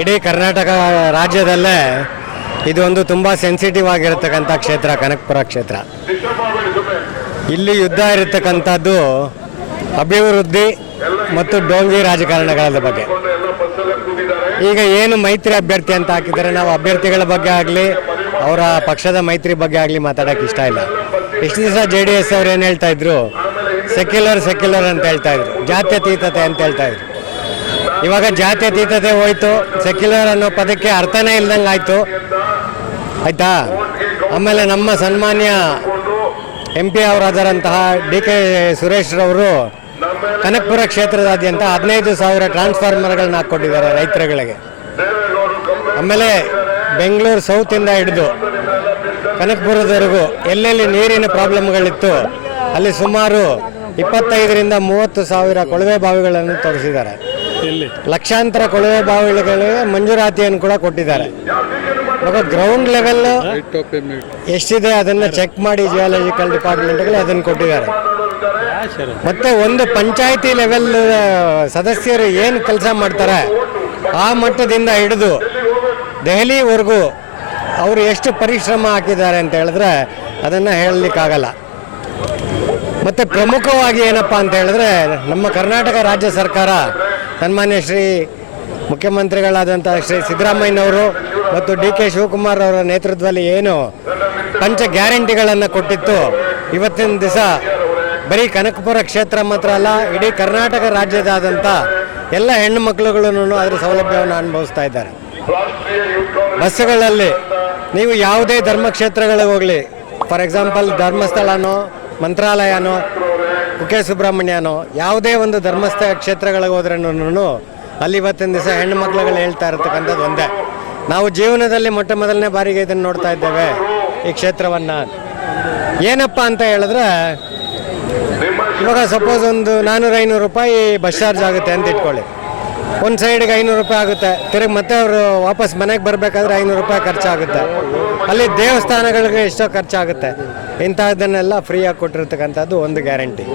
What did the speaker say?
ಇಡೀ ಕರ್ನಾಟಕ ರಾಜ್ಯದಲ್ಲೇ ಇದು ಒಂದು ತುಂಬ ಸೆನ್ಸಿಟಿವ್ ಆಗಿರತಕ್ಕಂಥ ಕ್ಷೇತ್ರ, ಕನಕಪುರ ಕ್ಷೇತ್ರ. ಇಲ್ಲಿ ಯುದ್ಧ ಇರತಕ್ಕಂಥದ್ದು ಅಭಿವೃದ್ಧಿ ಮತ್ತು ಡೋಂಗಿ ರಾಜಕಾರಣಗಳ ಬಗ್ಗೆ. ಈಗ ಏನು ಮೈತ್ರಿ ಅಭ್ಯರ್ಥಿ ಅಂತ ಹಾಕಿದರೆ ನಾವು ಅಭ್ಯರ್ಥಿಗಳ ಬಗ್ಗೆ ಆಗಲಿ, ಅವರ ಪಕ್ಷದ ಮೈತ್ರಿ ಬಗ್ಗೆ ಆಗಲಿ ಮಾತಾಡೋಕೆ ಇಷ್ಟ ಇಲ್ಲ. ಇಷ್ಟು ದಿವಸ ಜೆ ಡಿ ಎಸ್ ಅವ್ರು ಏನು ಹೇಳ್ತಾ ಇದ್ರು? ಸೆಕ್ಯುಲರ್ ಸೆಕ್ಯುಲರ್ ಅಂತ ಹೇಳ್ತಾ ಇದ್ರು. ಜಾತ್ಯತೀತತೆ ಅಂತ ಹೇಳ್ತಾ ಇದ್ರು. ಇವಾಗ ಜಾತ್ಯತೀತತೆ ಹೋಯ್ತು. ಸೆಕ್ಯುಲರ್ ಅನ್ನೋ ಪದಕ್ಕೆ ಅರ್ಥನೇ ಇಲ್ದಂಗೆ ಆಯಿತು. ಆಯ್ತಾ? ಆಮೇಲೆ ನಮ್ಮ ಸನ್ಮಾನ್ಯ ಎಂ ಪಿ ಅವರಾದರಂತಹ ಡಿ ಕೆ ಸುರೇಶ್ ರವರು ಕನಕಪುರ ಕ್ಷೇತ್ರದಾದ್ಯಂತ ಹದಿನೈದು ಸಾವಿರ ಟ್ರಾನ್ಸ್ಫಾರ್ಮರ್ಗಳನ್ನ ಹಾಕ್ಕೊಟ್ಟಿದ್ದಾರೆ ರೈತರುಗಳಿಗೆ. ಆಮೇಲೆ ಬೆಂಗಳೂರು ಸೌತಿಂದ ಹಿಡಿದು ಕನಕಪುರದವರೆಗೂ ಎಲ್ಲೆಲ್ಲಿ ನೀರಿನ ಪ್ರಾಬ್ಲಮ್ಗಳಿತ್ತು ಅಲ್ಲಿ ಸುಮಾರು ಇಪ್ಪತ್ತೈದರಿಂದ ಮೂವತ್ತು ಸಾವಿರ ಕೊಳವೆ ಬಾವಿಗಳನ್ನು ತೋರಿಸಿದ್ದಾರೆ. ಎಲ್ಲಿ ಲಕ್ಷಾಂತರ ಕೊಳವೆ ಬಾವಿಗಳಿಗೆ ಮಂಜೂರಾತಿಯನ್ನು ಕೂಡ ಕೊಟ್ಟಿದ್ದಾರೆ. ಇವಾಗ ಗ್ರೌಂಡ್ ಲೆವೆಲ್ ಎಷ್ಟಿದೆ ಅದನ್ನು ಚೆಕ್ ಮಾಡಿ ಜಿಯಾಲಜಿಕಲ್ ಡಿಪಾರ್ಟ್ಮೆಂಟ್ಗಳು ಅದನ್ನು ಕೊಟ್ಟಿದ್ದಾರೆ. ಮತ್ತೆ ಒಂದು ಪಂಚಾಯತಿ ಲೆವೆಲ್ ಸದಸ್ಯರು ಏನು ಕೆಲಸ ಮಾಡ್ತಾರೆ? ಆ ಮಟ್ಟದಿಂದ ಹಿಡಿದು ದೆಹಲಿವರೆಗೂ ಅವರು ಎಷ್ಟು ಪರಿಶ್ರಮ ಹಾಕಿದ್ದಾರೆ ಅಂತ ಹೇಳಿದ್ರೆ ಅದನ್ನು ಹೇಳಲಿಕ್ಕಾಗಲ್ಲ ಮತ್ತು ಪ್ರಮುಖವಾಗಿ ಏನಪ್ಪ ಅಂತ ಹೇಳಿದ್ರೆ ನಮ್ಮ ಕರ್ನಾಟಕ ರಾಜ್ಯ ಸರ್ಕಾರ ಸನ್ಮಾನ್ಯ ಶ್ರೀ ಮುಖ್ಯಮಂತ್ರಿಗಳಾದಂಥ ಶ್ರೀ ಸಿದ್ದರಾಮಯ್ಯನವರು ಮತ್ತು ಡಿ ಕೆ ಶಿವಕುಮಾರ್ ಅವರ ನೇತೃತ್ವದಲ್ಲಿ ಏನು ಪಂಚ ಗ್ಯಾರಂಟಿಗಳನ್ನು ಕೊಟ್ಟಿತ್ತು. ಇವತ್ತಿನ ದಿವಸ ಬರೀ ಕನಕಪುರ ಕ್ಷೇತ್ರ ಮಾತ್ರ ಅಲ್ಲ, ಇಡೀ ಕರ್ನಾಟಕ ರಾಜ್ಯದಾದಂಥ ಎಲ್ಲ ಹೆಣ್ಣು ಮಕ್ಕಳುಗಳನ್ನು ಅದರ ಸೌಲಭ್ಯವನ್ನು ಅನುಭವಿಸ್ತಾ ಇದ್ದಾರೆ. ಬಸ್ಸುಗಳಲ್ಲಿ ನೀವು ಯಾವುದೇ ಧರ್ಮಕ್ಷೇತ್ರಗಳಿಗೆ ಹೋಗಲಿ. ಫಾರ್ ಎಕ್ಸಾಂಪಲ್ ಧರ್ಮಸ್ಥಳನೋ, ಮಂತ್ರಾಲಯನೋ ಕುಕ್ಕೆ ಸುಬ್ರಹ್ಮಣ್ಯನೋ, ಯಾವುದೇ ಒಂದು ಧರ್ಮಸ್ಥ ಕ್ಷೇತ್ರಗಳಿಗೆ ಹೋದ್ರೂ ಅಲ್ಲಿ ಇವತ್ತಿನ ದಿವಸ ಹೆಣ್ಣು ಮಕ್ಳುಗಳು ಹೇಳ್ತಾ ಇರತಕ್ಕಂಥದ್ದು ಒಂದೇ. ನಾವು ಜೀವನದಲ್ಲಿ ಮೊಟ್ಟ ಮೊದಲನೇ ಬಾರಿಗೆ ಇದನ್ನು ನೋಡ್ತಾ ಇದ್ದೇವೆ ಈ ಕ್ಷೇತ್ರವನ್ನು. ಏನಪ್ಪ ಅಂತ ಹೇಳಿದ್ರೆ, ಇವಾಗ ಸಪೋಸ್ ಒಂದು ನಾನ್ನೂರು ಐನೂರು ರೂಪಾಯಿ ಬಸ್ ಚಾರ್ಜ್ ಆಗುತ್ತೆ ಅಂತ ಇಟ್ಕೊಳ್ಳಿ. ಒಂದು ಸೈಡ್ಗೆ ಐನೂರು ರೂಪಾಯಿ ಆಗುತ್ತೆ, ತಿರುಗಿ ಮತ್ತೆ ಅವರು ವಾಪಸ್ ಮನೆಗೆ ಬರಬೇಕಾದ್ರೆ ಐನೂರು ರೂಪಾಯಿ ಖರ್ಚಾಗುತ್ತೆ. ಅಲ್ಲಿ ದೇವಸ್ಥಾನಗಳಿಗೆ ಎಷ್ಟೋ ಖರ್ಚಾಗುತ್ತೆ. ಇಂಥದ್ದನ್ನೆಲ್ಲ ಫ್ರೀಯಾಗಿ ಕೊಟ್ಟಿರ್ತಕ್ಕಂಥದ್ದು ಒಂದು ಗ್ಯಾರಂಟಿ.